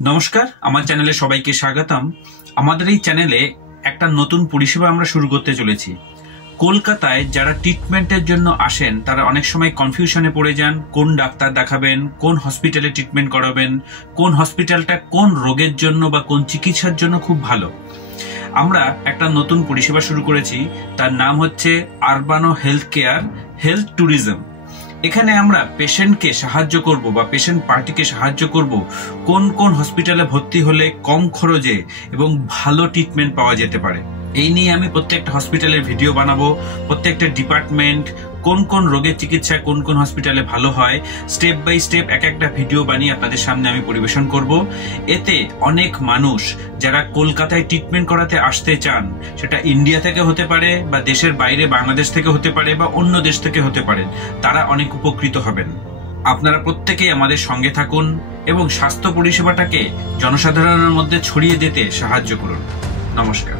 নমস্কার, আমার চ্যানেলে সবাইকে স্বাগতম। আমাদের এই চ্যানেলে একটা নতুন পরিষেবা আমরা শুরু করতে চলেছি। কলকাতায় যারা ট্রিটমেন্টের জন্য আসেন তারা অনেক সময় কনফিউশনে পড়ে যান, কোন ডাক্তার দেখাবেন, কোন হসপিটালে ট্রিটমেন্ট করাবেন, কোন হসপিটালটা কোন রোগের জন্য বা কোন চিকিৎসার জন্য খুব ভালো। আমরা একটা নতুন পরিষেবা শুরু করেছি, তার নাম হচ্ছে আরবানো হেলথ কেয়ার হেলথ ট্যুরিজম। এখানে আমরা পেশেন্টকে সাহায্য করব বা পেশেন্ট পার্টিকে সাহায্য করব কোন কোন হসপিটালে ভর্তি হলে কম খরচে এবং ভালো ট্রিটমেন্ট পাওয়া যেতে পারে। এই নিয়ে আমি প্রত্যেকটা হসপিটালের ভিডিও বানাবো, প্রত্যেকটা ডিপার্টমেন্ট, কোন কোন রোগের চিকিৎসা কোন কোন হসপিটালে ভালো হয়, স্টেপ বাই স্টেপ এক একটা ভিডিও বানিয়ে আপনাদের সামনে আমি পরিবেশন করব। এতে অনেক মানুষ যারা কলকাতায় ট্রিটমেন্ট করাতে আসতে চান, সেটা ইন্ডিয়া থেকে হতে পারে বা দেশের বাইরে বাংলাদেশ থেকে হতে পারে বা অন্য দেশ থেকে হতে পারে, তারা অনেক উপকৃত হবেন। আপনারা প্রত্যেকেই আমাদের সঙ্গে থাকুন এবং স্বাস্থ্য পরিষেবাটাকে জনসাধারণের মধ্যে ছড়িয়ে দিতে সাহায্য করুন। নমস্কার।